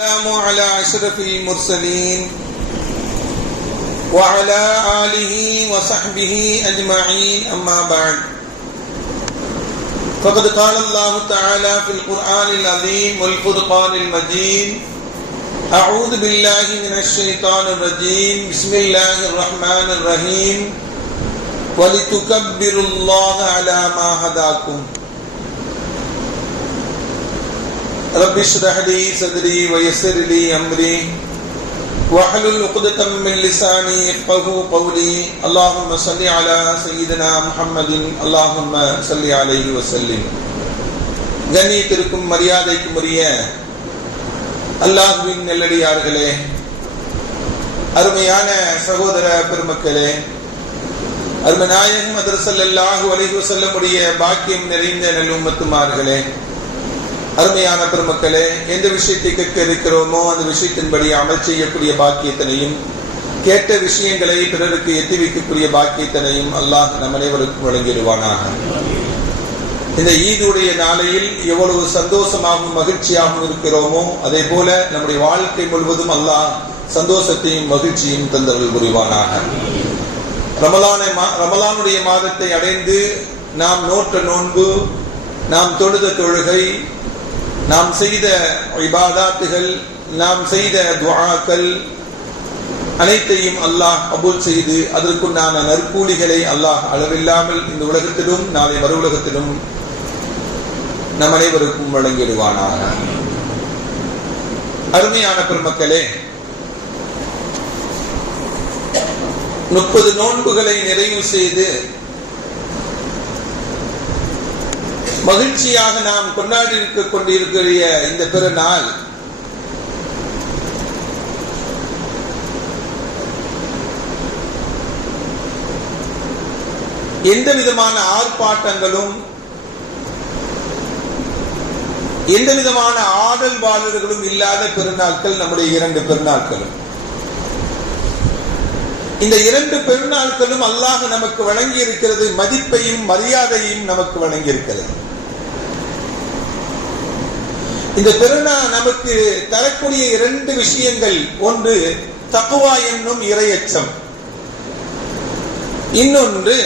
السلام على أشرف المرسلين وعلى آله وصحبه أجمعين أما بعد فقد قال الله تعالى في القرآن العظيم والفرقان المجيد أعوذ بالله من الشيطان الرجيم بسم الله الرحمن الرحيم وَلِتُكَبِّرُوا اللَّهَ عَلَى مَا هَدَاكُمْ رب اشرح لي صدري ويسر لي أمري واحلل عقدة من لساني يفقهوا قولي اللهم صل على سيدنا محمد اللهم صل عليه وسلم. கண்ணியத்திற்கும் மரியாதைக்கும் உரிய அல்லாஹ்வின் நல்லடியார்களே, அருமையான சகோதர பெருமக்களே, அருமை நாயகம் ஹஜ்ரத் ஸல்லல்லாஹு அலைஹி வஸல்லம் உடைய பாக்கியம் நிறைந்த நல்லும்மத்துமார்களே, அருமையான பெருமக்களே, எந்த விஷயத்தை கேட்க இருக்கிறோமோ அந்த விஷயத்தின்படி அமல் செய்யக்கூடிய பாக்கியத்தினையும் கேட்ட விஷயங்களை பிறருக்கு எத்தி வைக்கக்கூடிய பாக்கியத்தினையும் அல்லாஹ் நம் அனைவருக்கும் வழங்கிடுவானாக. இந்த ஈதுடைய நாளையில் எவ்வளவு சந்தோஷமாகவும் மகிழ்ச்சியாகவும் இருக்கிறோமோ அதே போல நம்முடைய வாழ்க்கை முழுவதும் அல்லாஹ் சந்தோஷத்தையும் மகிழ்ச்சியும் தந்தருள் புரிவானாக. ரமலானுடைய மாதத்தை அடைந்து நாம் நோற்ற நோன்பு, நாம் தொழுத தொழுகை, நாம் செய்த இபாதாத்துகள், நாம் செய்த துஆக்கள் அனைத்தையும் அல்லாஹ் கபூல் செய்து அதற்குண்டான நற்கூலிகளை அல்லாஹ் அளவில்லாமல் இந்த உலகத்திலும் நாளை மறு உலகத்திலும் நம் அனைவருக்கும் வழங்கிடுவானாக. அருமையான பெருமக்களே, 30 நோன்புகளை நிறைவு செய்து மகிழ்ச்சியாக நாம் கொண்டாடி கொண்டிருக்கிற இந்த பெருநாள் எந்த விதமான ஆர்ப்பாட்டங்களும் எந்த விதமான ஆடல் பாடல்களும் இல்லாத பெருநாட்கள் நம்முடைய 2 பெருநாட்களும். இந்த 2 பெருநாட்களும் அல்லாஹ் நமக்கு வழங்கி இருக்கிறது, மதிப்பையும் மரியாதையும் நமக்கு வழங்கி இருக்கிறது. இந்த பெருநாள் நமக்கு தரக்கூடிய 2 விஷயங்கள், ஒன்று தக்வா என்னும் இறையச்சம், இன்னொன்று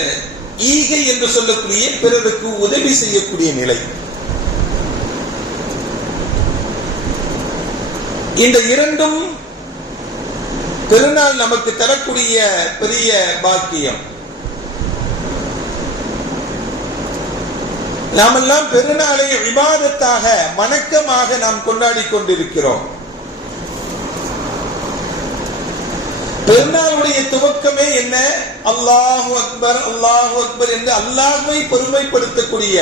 ஈகை என்று சொல்லக்கூடிய பிறருக்கு உதவி செய்யக்கூடிய நிலை. இந்த 2ம் பெருநாள் நமக்கு தரக்கூடிய பெரிய பாக்கியம். நாமெல்லாம் பெருநாளை இபாதத்தாக வணக்கமாக நாம் கொண்டாடி கொண்டிருக்கிறோம். பெருநாளுடைய துவக்கமே என்ன? அல்லாஹு அக்பர் அல்லாஹு அக்பர் என்று அல்லாஹ்வை பெருமைப்படுத்தக்கூடிய,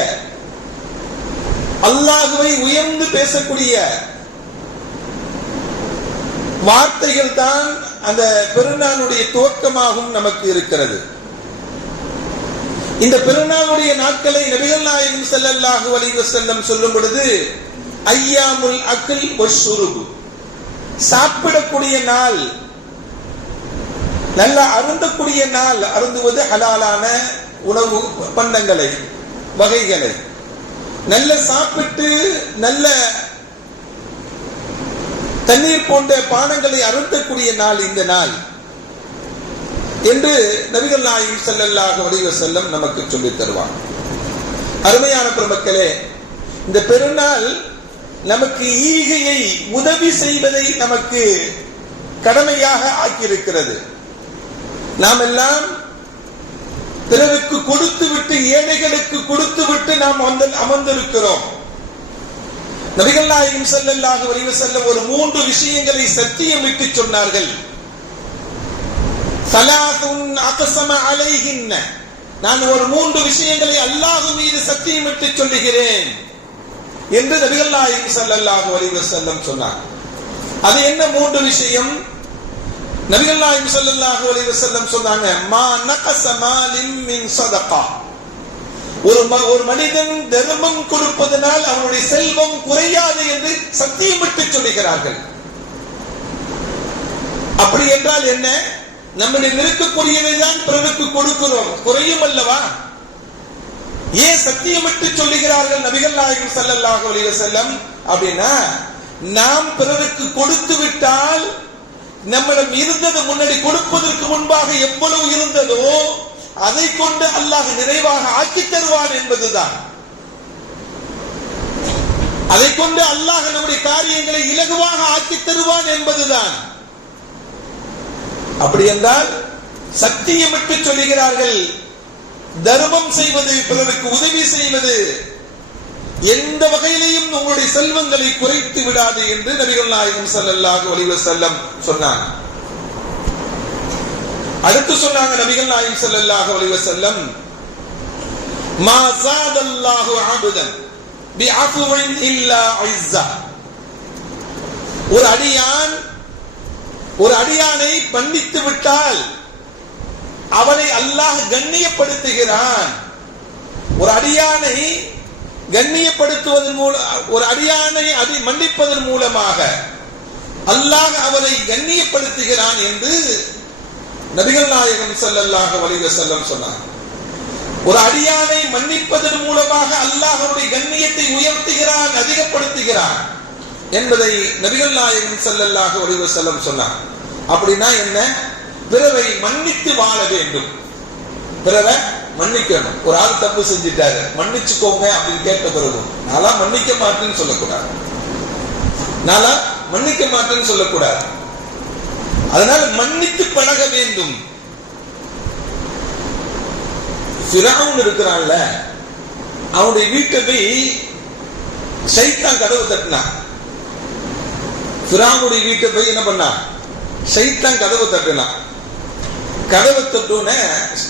அல்லாஹ்வை உயர்ந்து பேசக்கூடிய வார்த்தைகள் தான் அந்த பெருநாளுடைய துவக்கமாகவும் நமக்கு இருக்கிறது. இந்த பெருநாளுடைய நாட்களை நபிகள் நாயகம் ஸல்லல்லாஹு அலைஹி வஸல்லம் சொல்லும் பொழுது ஐயாமுல் அக்ல் வஷ்ஷுருப், சாப்பிடக்கூடிய நாள், நல்ல அருந்தக்கூடிய நாள், அருந்துவது ஹலாலான உணவு பண்டங்களை வகைகளை நல்ல சாப்பிட்டு நல்ல தண்ணீர் போன்ற பானங்களை அருந்தக்கூடிய நாள் இந்த நாள் என்று நபிகள் நாயகம் ஸல்லல்லாஹு அலைஹி வஸல்லம் நமக்கு சொல்லித் தருவார். அருமையான பெருமக்களே, இந்த பெருநாள் நமக்கு ஈகையை உதவி செய்வதை நமக்கு கடமையாக ஆக்கியிருக்கிறது. நாம் எல்லாம் பிறருக்கு கொடுத்து விட்டு, ஏழைகளுக்கு கொடுத்து விட்டு நாம் அமர்ந்திருக்கிறோம். நபிகள் நாயகம் ஸல்லல்லாஹு அலைஹி வஸல்லம் ஒரு 3 விஷயங்களை சத்தியமிட்டு சொன்னார்கள். ஸலாத்துன் அக்ஸம அலைஹின்ன, நான் ஒரு 3 விஷயங்களை அல்லாஹ் மீது சத்தியமிட்டு சொல்லுகிறேன் என்று நபிகள் நாயகம் ஸல்லல்லாஹு அலைஹி வஸல்லம் சொன்னார். அது என்ன 3 விஷயம்? நபிகள் நாயகம் ஸல்லல்லாஹு அலைஹி வஸல்லம் சொன்னாங்க, மா நகஸ மாலின் மின் ஸதகா, ஒரு மனிதன் தர்மம் கொடுப்பதனால் அவனுடைய செல்வம் குறையாது என்று சத்தியமிட்டு சொல்லுகிறார்கள். அப்படி என்றால் என்ன? நம்மிடம் இருக்கக்கூடியதை தான் பிறருக்கு கொடுக்கிறோம், குறையும் அல்லவா? ஏன் சத்தியமிட்டு சொல்லுகிறார்கள் நபிகள் நாயகம் ஸல்லல்லாஹு அலைஹி வஸல்லம் அப்படின்னா, நாம் பிறருக்கு நம்மிடம் இருந்தது முன்னாடி கொடுப்பதற்கு முன்பாக எவ்வளவு இருந்ததோ அதை கொண்டு அல்லாஹ் நிறைவாக ஆக்கி தருவான் என்பதுதான். அதை கொண்டு அல்லாஹ் நம்முடைய காரியங்களை இலகுவாக ஆக்கி தருவான் என்பதுதான். அப்படி என்றால் சத்தியமிட்டு சொல்லுகிறார்கள், தர்மம் செய்வது, பிறருக்கு உதவி செய்வது எந்த வகையிலையும் உங்களுடைய செல்வங்களை குறைத்து விடாது என்று நபிகள் நாயகம் ஸல்லல்லாஹு அலைஹி வஸல்லம் சொன்னாங்க. அடுத்து சொன்னாங்க நபிகள் நாயகம் ஸல்லல்லாஹு அலைஹி வஸல்லம், மா ஸாதல்லாஹு அப்தன் பிஅஃவின் இல்லா இஸ்ஸா. ஒரு அடியானை மன்னித்து விட்டால் அவனை அல்லாஹ் கண்ணியப்படுத்துகிறான். ஒரு அடியானை கண்ணியப்படுத்துவதன் மூலம், ஒரு அடியானை மன்னிப்பதன் மூலமாக அல்லாஹ் அவரை கண்ணியப்படுத்துகிறான் என்று நபிகள் நாயகம் ஸல்லல்லாஹு அலைஹி வஸல்லம் சொன்னார். ஒரு அடியானை மன்னிப்பதன் மூலமாக அல்லாஹ் அவருடைய கண்ணியத்தை உயர்த்துகிறான், அதிகப்படுத்துகிறான் என்பதை நபிகள் நாயகம் ஸல்லல்லாஹு அலைஹி வஸல்லம் சொன்னார். அப்படின்னா என்ன? பிறரை மன்னித்து வாழ வேண்டும், பிறரை மன்னிக்கணும். ஒரு ஆள் தப்பு செஞ்சிட்டாரு, மன்னிச்சுக்கோங்க அப்படின்னு கேட்ட பிறகு நாளா மன்னிக்க மாட்டேன்னு சொல்லக்கூடாது, நாளா மன்னிக்க மாட்டேன்னு சொல்லக்கூடாது. அதனால மன்னித்து பழக வேண்டும். ஃபிரௌன் இருக்கிறான்ல, அவனுடைய வீட்டை போய் ஷைத்தான் கதவு தட்டினான். ஃபிரௌனுடைய வீட்டை போய் என்ன பண்ணா? ஷைத்தான் கதவு தட்டினான். கதவை தட்டோன்னு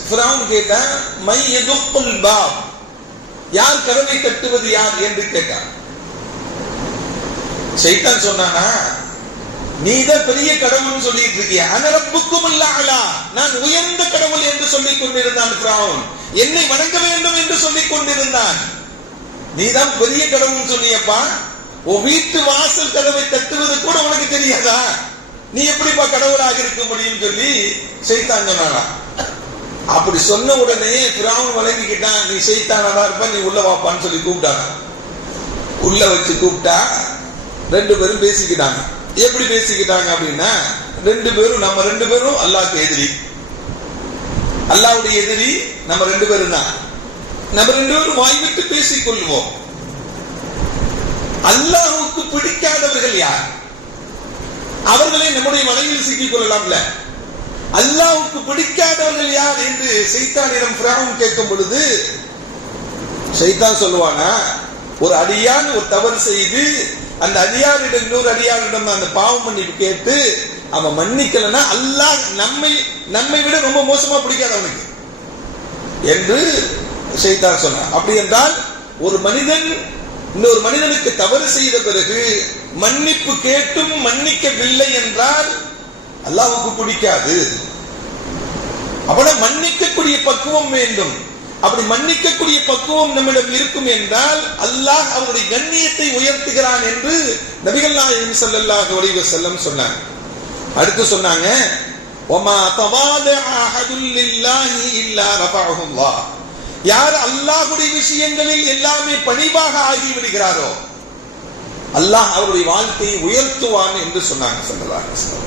ஃபிரௌன் கேட்டான், மை யதுக்குல் பாப், யார் கதவை தட்டுவது யார் என்று கேட்டான். ஷைத்தான் சொன்னானா, நீதான் பெரிய கடவுள் சொல்லிட்டு இருக்கிய, அனரப்புக்கும் அலா, நான் உயர்ந்த கடவுள் என்று சொல்லிக் கொண்டிருந்தான் ஃபிரௌன், என்னை வணங்க வேண்டும் என்று சொல்லிக் கொண்டிருந்தான். நீதான் பெரிய கடவுள் சொன்னியப்பா, உன் வீட்டு வாசல் கதவை தட்டுவது கூட உனக்கு தெரியாதா? நீ எப்படிப்பா கடவுளாக இருக்க முடியும் சொல்லி ஷைத்தான் சொன்னானா. அப்படி சொன்ன உடனே ஃபிரௌன் வழங்கிக்கிட்டான், நீ ஷைத்தானா இருப்ப, நீ உள்ள வாப்பான்னு சொல்லி கூப்பிட்டாங்க. உள்ள வச்சு கூப்பிட்டா ரெண்டு பேரும் பேசிக்கிட்டாங்க. எப்படி பேசிக்கிட்டாங்க அப்படின்னா, நம்ம ரெண்டு பேரும் அல்லாஹ்க்கு எதிரி, அல்லாஹ்வுடைய எதிரி நம்ம ரெண்டு பேரும் தான். நம்ம ரெண்டு பேரும் வாய்விட்டு பேசிக் கொள்வோம். அல்லாஹ்வுக்கு பிடிக்காதவர்கள் யார்? அவர்களை நம்முடைய மனைவியில் சிக்கிக் கொள்ளலாம்ல. அல்லாஹ்வுக்கு பிடிக்காதவர்கள் யார் என்று ஷைத்தானிடம் ஃபிரௌன் கேட்கும் பொழுது ஷைத்தான் சொல்லுவானா, ஒரு அடியான் ஒரு தவறு செய்து அந்த அடியாரிடம் இன்னொரு அடியாரிடம் அந்த பாவம் மன்னிப்பு கேட்டு அவன் மன்னிக்கலன்னா அல்லாஹ் நம்மை விட ரொம்ப மோசமா பிடிக்காது அவனுக்கு என்று ஷைத்தான் சொன்னான். அப்படி என்றால் ஒரு மனிதன் இன்னொரு மனிதனுக்கு தவறு செய்த பிறகு மன்னிப்பு கேட்டும் மன்னிக்கவில்லை என்றால் அல்லாஹ்வுக்கு பிடிக்காது. அப்படி மன்னிக்கக்கூடிய பக்குவம் வேண்டும். அப்படி மன்னிக்கக்கூடிய பக்குவம் நம்மிடம் இருக்கும் என்றால் அல்லாஹ் அவருடைய கண்ணியத்தை உயர்த்துகிறான் என்று நபிகள் நாயகம் ஸல்லல்லாஹு அலைஹி வஸல்லம் சொன்னாங்க. அடுத்து சொன்னாங்க, வமா தவாதஅ அஹதுல் லில்லாஹி இல்லா ரஃபஅஹு அல்லாஹ். யார் அல்லாஹ்வுடைய விஷயங்களில் எல்லாமே பணிவாக ஆகிவிடுகிறாரோ அல்லாஹ் அவருடைய வாழ்க்கையை உயர்த்துவான் என்று சொன்னாங்க ஸல்லல்லாஹு அலைஹி வஸல்லம்.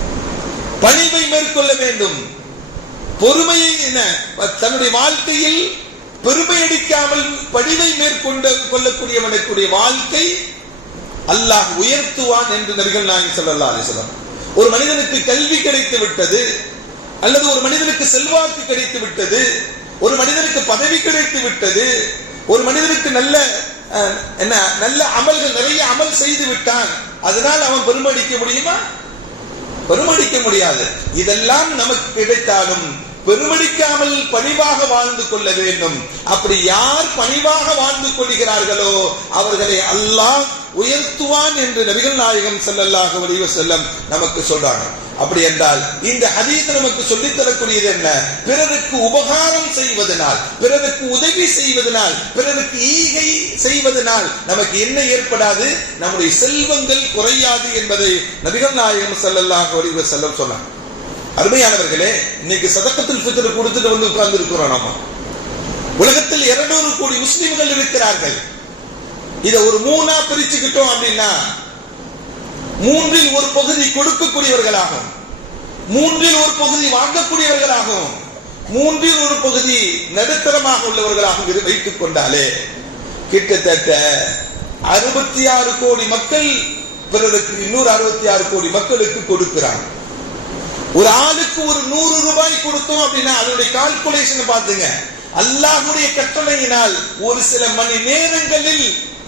பணிவை மேற்கொள்ள வேண்டும். பொறுமையை தன்னுடைய வாழ்க்கையில் பெருமை அடிக்காமல் பணிவை மேற்கொள்ளக்கூடியவனுடைய வாழ்க்கை அல்லாஹ் உயர்த்துவான் என்று நபிகள் நாயகம் ஸல்லல்லாஹு அலைஹி வஸல்லம். ஒரு மனிதனுக்கு கல்வி கிடைத்து விட்டது, அல்லது ஒரு மனிதனுக்கு செல்வாக்கு கிடைத்து விட்டது, ஒரு மனிதனுக்கு பதவி கிடைத்து விட்டது, ஒரு மனிதனுக்கு நல்ல அமல்கள் நிறைய அமல் செய்து விட்டான், அதனால் அவன் பெருமடிக்க முடியுமா? பெருமடிக்க முடியாது. இதெல்லாம் நமக்கு கிடைத்தாலும் பெருமடிக்காமல் பணிவாக வாழ்ந்து கொள்ள வேண்டும். அப்படி யார் பணிவாக வாழ்ந்து கொள்கிறார்களோ அவர்களை அல்லாஹ் உயர்த்துவான் என்று நபிகள் நாயகம் ஸல்லல்லாஹு அலைஹி வஸல்லம் நமக்கு சொல்றாங்க. அப்படி என்றால் இந்த ஹதீஸ் நமக்கு சொல்லித் தரக்கூடியது என்ன? பிறருக்கு உபகாரம் செய்வதனால், பிறருக்கு உதவி செய்வதனால், பிறருக்கு ஈகை செய்வதனால் நமக்கு என்ன ஏற்படாது? நம்முடைய செல்வங்கள் குறையாது என்பதை நபிகள் நாயகம் ஸல்லல்லாஹு அலைஹி வஸல்லம் சொன்னாங்க. அருமையானவர்களே, இன்னைக்கு சதக்கத்துல் ஃபித்ர் கொடுத்துட்டு வந்து உட்கார்ந்து இருக்கிறோம். நம்ம உலகத்தில் 200 கோடி முஸ்லிம்கள் இருக்கிறார்கள். இதை ஒரு 3ஆ பிரிச்சுக்கிட்டோம் அப்படின்னா 1/3 பகுதி கொடுக்கக்கூடியவர்களாகும், மூன்றில் ஒரு பகுதி வாங்கக்கூடியவர்களாகவும் மூன்றில் ஒரு பகுதி நடுத்தரமாக உள்ளவர்களாகவும் வைத்துக் கொண்டாலே கிட்டத்தட்ட 66 கோடி மக்கள் பிறருக்கு இன்னொரு 66 கோடி மக்களுக்கு கொடுக்கிறாங்க. ஒரு ஆளுக்கு ஒரு 100 ரூபாய் கொடுத்தோம் அப்படின்னா அதனுடைய கால்குலேஷன் பாத்துங்க. அல்லாஹ்வுடைய கட்டளையினால் ஒரு சில மணி நேரங்களில்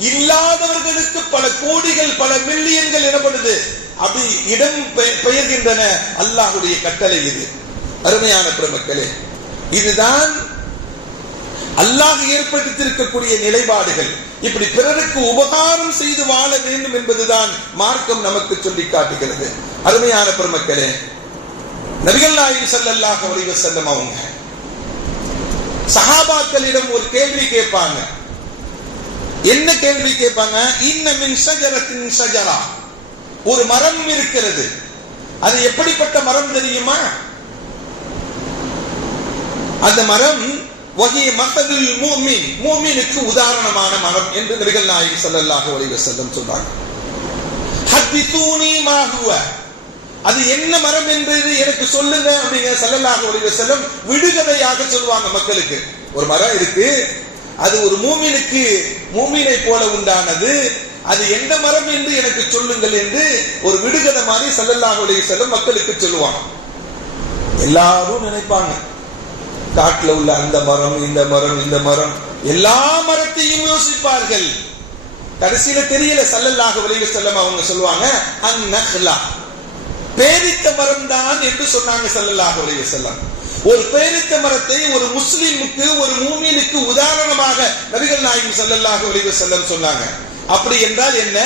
இல்லாதவர்களுக்கு பல கோடிகள் பல மில்லியன்கள் எனப்படுது அப்படி இடம் பெயர்கின்றன. அல்லாஹ்வுடைய கட்டளை இது. அருமையான பெருமக்களே, இதுதான் அல்லாஹ் ஏற்படுத்தியிருக்கக்கூடிய நிலைப்பாடுகள். இப்படி பிறருக்கு உபகாரம் செய்து வாழ வேண்டும் என்பதுதான் மார்க்கம் நமக்கு சொல்லி காட்டுகிறது. அருமையான பெருமக்களே, நபிகள் நாயகம் ஸல்லல்லாஹு அலைஹி வஸல்லம் அவங்க சஹாபாக்களிடம் ஒரு கேள்வி கேட்பாங்க. என்ன கேள்வி கேட்பாங்க? இன்ன மின் ஷஜரத்தின் ஷஜரா, ஒரு மரம் இருக்கிறது. அது எப்படிப்பட்ட மரம் தெரியுமா? அந்த மரம் வஹிய மஸலுல் முஃமின், முஃமினுக்கு உதாரணமான மரம் என்று நபிகள் நாயகம் ஸல்லல்லாஹு அலைஹி வஸல்லம் சொன்னாங்க. ஹத்திஸூனி மா ஹுவ, அது என்ன மரம் என்பது எனக்கு சொல்லுங்க அப்படிங்கிற ஸல்லல்லாஹு அலைஹி வஸல்லம் விடுகதையாக சொல்லுவாங்க மக்களுக்கு. ஒரு மரம் இருக்கு, அது ஒரு மூமினுக்கு மூமினை போல உண்டானது, அது எந்த மரம் என்று எனக்கு சொல்லுங்கள் என்று ஒரு விடுகதை மாதிரி ஸல்லல்லாஹு அலைஹி வஸல்லம் மக்களுக்கு சொல்லுவாங்க. எல்லாரும் நினைப்பாங்க காட்டுல உள்ள அந்த மரம் இந்த மரம் இந்த மரம் எல்லா மரத்தையும் யோசிப்பார்கள். கடைசியில தெரியல ஸல்லல்லாஹு அலைஹி வஸல்லம் அவங்க சொல்லுவாங்க அந்நஹ்லா, பேரித்த மரம் தான் என்று சொன்னாங்க ஸல்லல்லாஹு அலைஹி வஸல்லம். ஒரு பேரித்த மரத்தை ஒரு முஸ்லிமுக்கு ஒரு மூமினுக்கு உதாரணமாக நபிகள் நாயகம் ஸல்லல்லாஹு அலைஹி வஸல்லம் சொன்னாங்க. அப்படி என்றால் என்ன?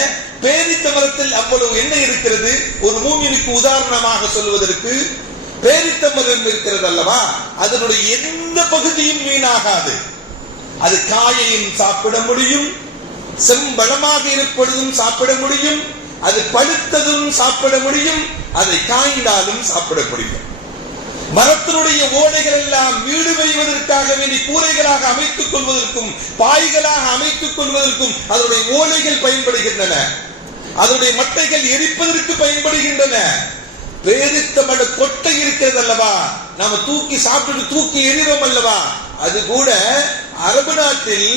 பேரித்த மரத்தில் அவ்வளவு என்ன இருக்கிறது ஒரு மூமினுக்கு உதாரணமாக சொல்வதற்கு? பேரித்த மரம் இருக்கிறது அல்லவா, அதனுடைய எந்த பகுதியும் வீணாகாது. அது காயையும் சாப்பிட முடியும், செம்பழமாக இருப்பதும் சாப்பிட முடியும், அது பழுத்ததும் சாப்பிட முடியும், அதை காய்ந்தாலும் சாப்பிட முடியும். மரத்தினுடைய ஓலைகள் எல்லாம் வீடு வைவதற்காக வேண்டி கூரைகளாக அமைத்துக் கொள்வதற்கும் பாய்களாக அமைத்துக் கொள்வதற்கும் அதனுடைய ஓலைகள் பயன்படுகின்றன. அதனுடைய மட்டைகள் எரிப்பதற்கு பயன்படுகின்றன. பேரித்த மட கொட்டை இருக்கிறது அல்லவா, நாம தூக்கி சாப்பிட்டு தூக்கி எறிவோம் அல்லவா, அது கூட அரபு நாட்டில்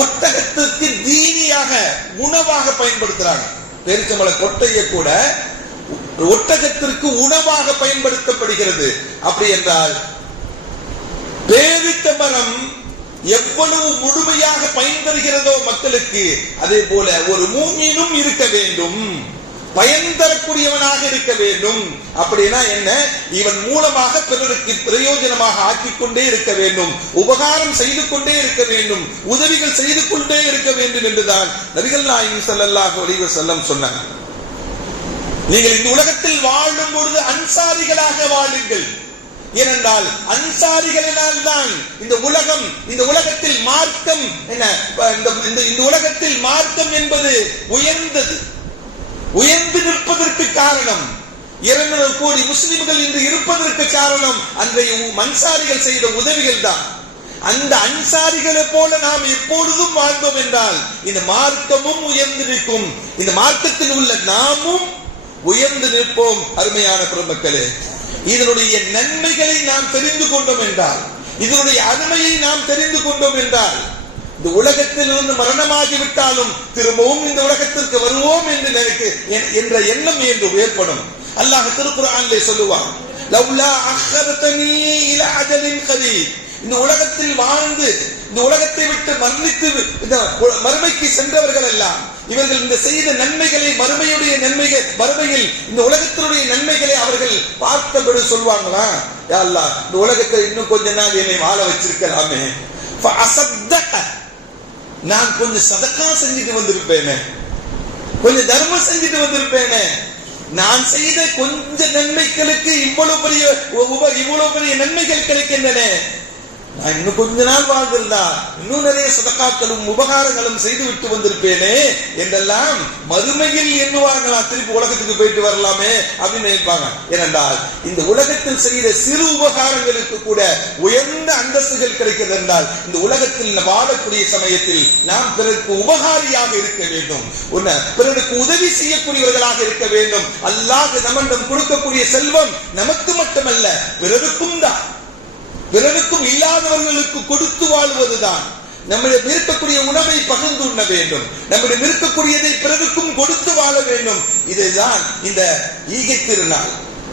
ஒட்டகத்திற்கு தீனியாக உணவாக பயன்படுத்துறாங்க. பேரித்த மட கொட்டையை கூட ஒட்டகத்திற்கு உணவாக பயன்படுத்தப்படுகிறது. அப்படி என்றால் பேரித்த மரம் எவ்வளவு முழுமையாக பயன் தருகிறதோ மக்களுக்கு, அதே போல ஒரு மூமினும் இருக்க வேண்டும், பயன் தரக்கூடியவனாக இருக்க வேண்டும். அப்படின்னா என்ன? இவன் மூலமாக பிறருக்கு பிரயோஜனமாக ஆக்கிக் கொண்டே இருக்க வேண்டும், உபகாரம் செய்து கொண்டே இருக்க வேண்டும், உதவிகள் செய்து கொண்டே இருக்க வேண்டும் என்றுதான் நபிகள் நாயகம் ஸல்லல்லாஹு அலைஹி வஸல்லம் சொன்னாங்க. நீங்கள் இந்த உலகத்தில் வாழும் பொழுது அன்சாரிகளாக வாழுங்கள். ஏனென்றால் அன்சாரிகளினால் தான் இந்த உலகம், இந்த உலகத்தில் மார்க்கம் என்ன, இந்த உலகத்தில் மார்க்கம் என்பது உயர்ந்தது, உயர்ந்து நிற்பதற்கு காரணம் 200 கோடி முஸ்லிம்கள் இன்று இருப்பதற்கு காரணம் அன்றைய அன்சாரிகள் செய்த உதவிகள் தான். அந்த அன்சாரிகளை போல நாம் எப்பொழுதும் வாழ்ந்தோம் என்றால் இந்த மார்க்கமும் உயர்ந்து நிற்கும், இந்த மார்க்கத்தில் உள்ள நாமும் உயர்ந்து நிற்போம். அருமையான பெருமக்களே, இதனுடைய நன்மைகளை நாம் தெரிந்து கொண்டோம் என்றால், இதனுடைய அருமையை நாம் தெரிந்து கொண்டோம் என்றால், இந்த உலகத்தில் இருந்து மரணமாகிவிட்டாலும் திரும்பவும் இந்த உலகத்திற்கு வருவோம் என்று என்ற எண்ணம் என்று ஏற்படும். அல்லாஹ் திருக்குர்ஆனிலே சொல்லுவான், லவ்லா அஹ்ஹர்தனி இலா அஜலின் கரீப், இந்த உலகத்தில் வாழ்ந்து இந்த உலகத்தை விட்டு மரணித்து இந்த மறுமைக்கு சென்றவர்கள் எல்லாம் இவர்கள் இந்த செய்த நன்மைகளை, மறுமையுடைய நன்மைகள், மறுமையில் இந்த உலகத்தினுடைய நன்மைகளை அவர்கள் பார்த்தபடி சொல்வாங்களா, யா அல்லாஹ் இந்த உலகத்தில் இன்னும் கொஞ்ச நாள் என்னை வாழ வச்சிருக்கலாமே, நான் கொஞ்சம் சதக்கா செஞ்சுட்டு வந்திருப்பேனே, கொஞ்சம் தர்மம் செஞ்சுட்டு வந்திருப்பேனே, நான் செய்த கொஞ்ச நன்மைகளுக்கு இவ்வளவு பெரிய நன்மைகள் கிடைக்கின்றன, நான் இன்னும் கொஞ்ச நாள் வாழ்ந்திருந்தா இன்னும் நிறைய சதகாக்களும் உபகாரங்களும் செய்து விட்டு வந்திருப்பேனே என்றெல்லாம் மறுமையில் எண்ணுவார்களா, திருப்பி உலகத்துக்கு போயிட்டு வரலாமே அப்படின்னு நினைப்பாங்க. ஏனென்றால் இந்த உலகத்தில் செய்த சிறு உபகாரங்களுக்கு கூட உயர்ந்த அந்தஸ்துகள் கிடைக்கிறது என்றால் இந்த உலகத்தில் வாழக்கூடிய சமயத்தில் நாம் பிறருக்கு உபகாரியாக இருக்க வேண்டும், பிறருக்கு உதவி செய்யக்கூடியவர்களாக இருக்க வேண்டும். அல்லாஹ் நம்மிடம் கொடுக்கக்கூடிய செல்வம் நமக்கு மட்டுமல்ல பிறருக்கும் தான், பிறருக்கும் இல்லாதவர்களுக்கு கொடுத்து வாழ்வதுதான். நம்மிடம் இருக்கக்கூடிய உணவை பகிர்ந்து உண்ண வேண்டும், நம்மிடம் இருக்கக்கூடியதை பிறருக்கும் கொடுத்து வாழ வேண்டும். இதுதான் இந்த ஈகை திருநாள்,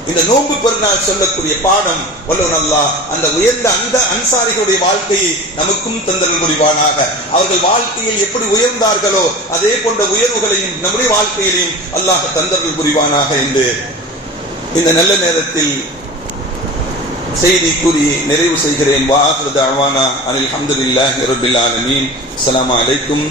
இந்த நோன்பு பெருநாள் சொல்லக்கூடிய பாடம். வல்லவன் அல்லாஹ் அந்த உயர்ந்த அந்த அன்சாரிகளுடைய வாழ்க்கையை நமக்கும் தந்தல் புரிவானாக. அவர்கள் வாழ்க்கையில் எப்படி உயர்ந்தார்களோ அதே போன்ற உயர்வுகளையும் நம்முடைய வாழ்க்கையிலையும் அல்லாஹ் தந்தல் புரிவானாக என்று இந்த நல்ல நேரத்தில் செய்தி கூறி நிறைவு செய்கிறேன். வா ஆகிரு தஅவானா அனில் ஹம்துலில்லாஹி ரப்பில் ஆலமீன். அஸ்ஸலாமு அலைக்கும்